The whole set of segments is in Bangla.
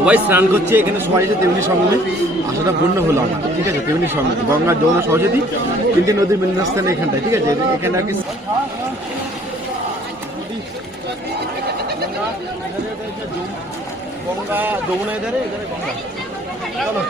সবাই স্নান করছে এখানে, সবাই এসে তেমনি সঙ্গে আশাটা পূর্ণ হলো আমার, ঠিক আছে। তেমনি সঙ্গে গঙ্গা যমুনা সরস্বতী তিনটি নদীর মিলনস্থান এখানটায়, ঠিক আছে। এখানে আর কি গঙ্গা যমুনা এধারে এধারে গঙ্গা। চলো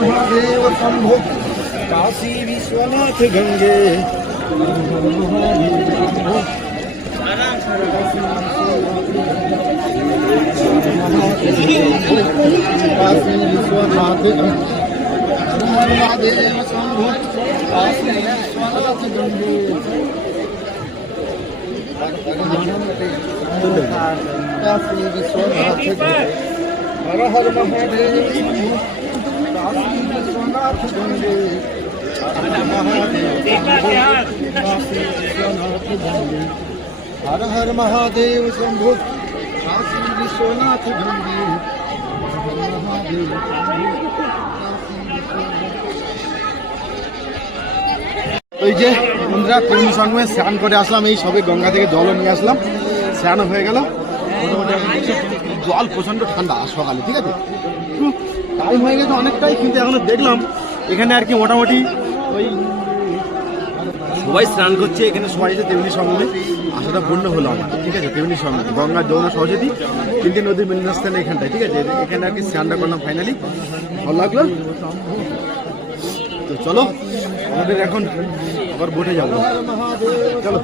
महादेव शंभो काशी विश्वनाथ गंगे काशी विश्वनाथ महादेव शंभो काशी विश्वनाथ गंगे काशी विश्वनाथ गंगे हर हर महादेव काशी विश्वनाथ गंगे हर हर महादेव शंभो काशी विश्वनाथ गंगे ওই যে বন্ধুরা তরুণ সঙ্গে স্নান করে আসলাম, এই সবে গঙ্গা থেকে জল নিয়ে আসলাম, স্নান হয়ে গেল। মোটামুটি জল প্রচন্ড ঠান্ডা সকালে, ঠিক আছে। টাইম হয়ে গেছে অনেকটাই, কিন্তু এখনো দেখলাম এখানে আর কি মোটামুটি ওই সবাই স্নান করছে এখানে, সবাই এসে তেমনি সঙ্গে আশাটা পূর্ণ হলো আমার, ঠিক আছে। তেমনি সঙ্গে গঙ্গা যমুনা সরস্বতী তিনটি নদীর মিলনস্থান এখানটায়, ঠিক আছে। এখানে আর কি স্নানটা করলাম ফাইনালি, ভালো লাগলো। তো চলো আমাদের এখন আবার বোটে যাবো, চলো।